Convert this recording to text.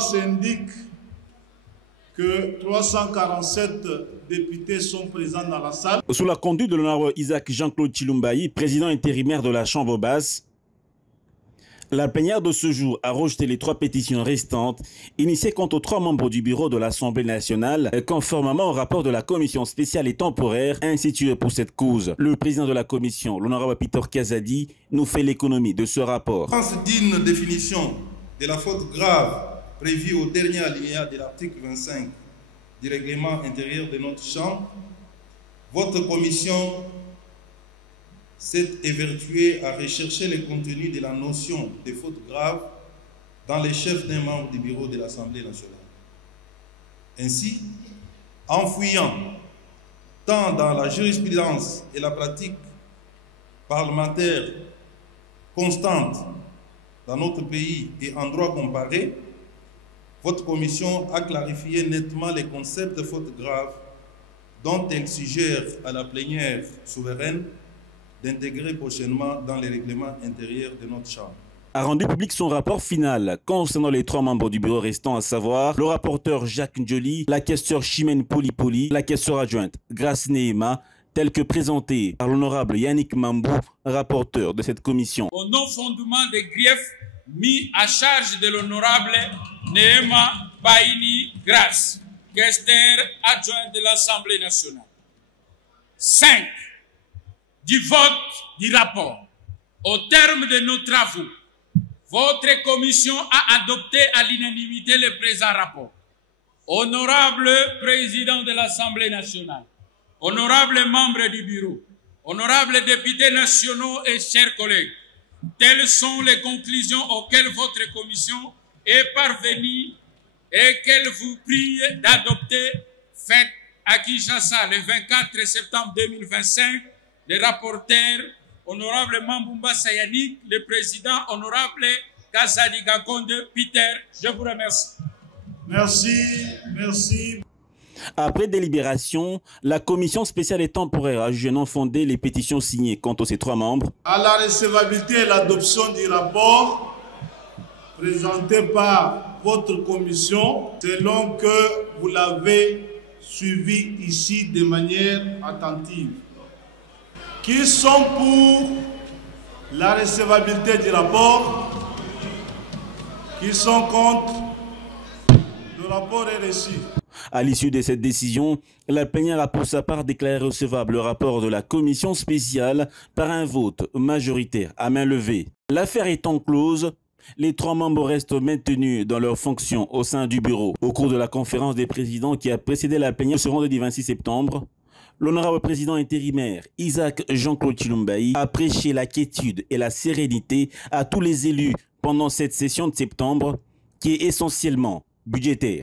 l'ordonnance indique que 347 députés sont présents dans la salle. Sous la conduite de l'honorable Isaac Jean-Claude Chilumbayi, président intérimaire de la Chambre basse, la plénière de ce jour a rejeté les 3 pétitions restantes initiées contre 3 membres du bureau de l'Assemblée nationale, conformément au rapport de la commission spéciale et temporaire instituée pour cette cause. Le président de la commission, l'honorable Peter Kazadi, nous fait l'économie de ce rapport. Sans digne définition de la faute grave prévue au dernier alinéa de l'article 25 du règlement intérieur de notre Chambre, votre commission s'est évertuée à rechercher le contenu de la notion de faute grave dans les chefs d'un membre du bureau de l'Assemblée nationale. Ainsi, en fouillant tant dans la jurisprudence et la pratique parlementaire constante dans notre pays et en droit comparé, votre commission a clarifié nettement les concepts de faute grave dont elle suggère à la plénière souveraine d'intégrer prochainement dans les règlements intérieurs de notre Chambre. A rendu public son rapport final concernant les 3 membres du bureau restants, à savoir le rapporteur Jacques Ndjoli, la questeure Chimène Polypoli, la questeure adjointe Grace Nehema, tel que présenté par l'honorable Yannick Mambou, rapporteur de cette commission. Au non-fondement des griefs mis à charge de l'honorable Nehema Baini Grace, questeur adjointe de l'Assemblée nationale. 5. Du vote du rapport. Au terme de nos travaux, votre commission a adopté à l'unanimité le présent rapport. Honorable président de l'Assemblée nationale, honorables membres du bureau, honorables députés nationaux et chers collègues, telles sont les conclusions auxquelles votre commission est parvenue et qu'elle vous prie d'adopter, faites à Kinshasa le 24 septembre 2025, le rapporteur, honorable Mambumba Sayanik, le président, honorable Kazadi Gakonde Peter. Je vous remercie. Merci. Après délibération, la commission spéciale et temporaire a jugé non fondé les pétitions signées contre ces 3 membres. À la recevabilité et l'adoption du rapport présenté par votre commission, selon que vous l'avez suivi ici de manière attentive. Qui sont pour la recevabilité du rapport? Qui sont contre? Le rapport est reçu. À l'issue de cette décision, la plénière a pour sa part déclaré recevable le rapport de la commission spéciale par un vote majoritaire à main levée. L'affaire étant close, les 3 membres restent maintenus dans leurs fonctions au sein du bureau. Au cours de la conférence des présidents qui a précédé la plénière ce vendredi 26 septembre, l'honorable président intérimaire Isaac Jean-Claude Chilumbayi a prêché la quiétude et la sérénité à tous les élus pendant cette session de septembre qui est essentiellement budgétaire.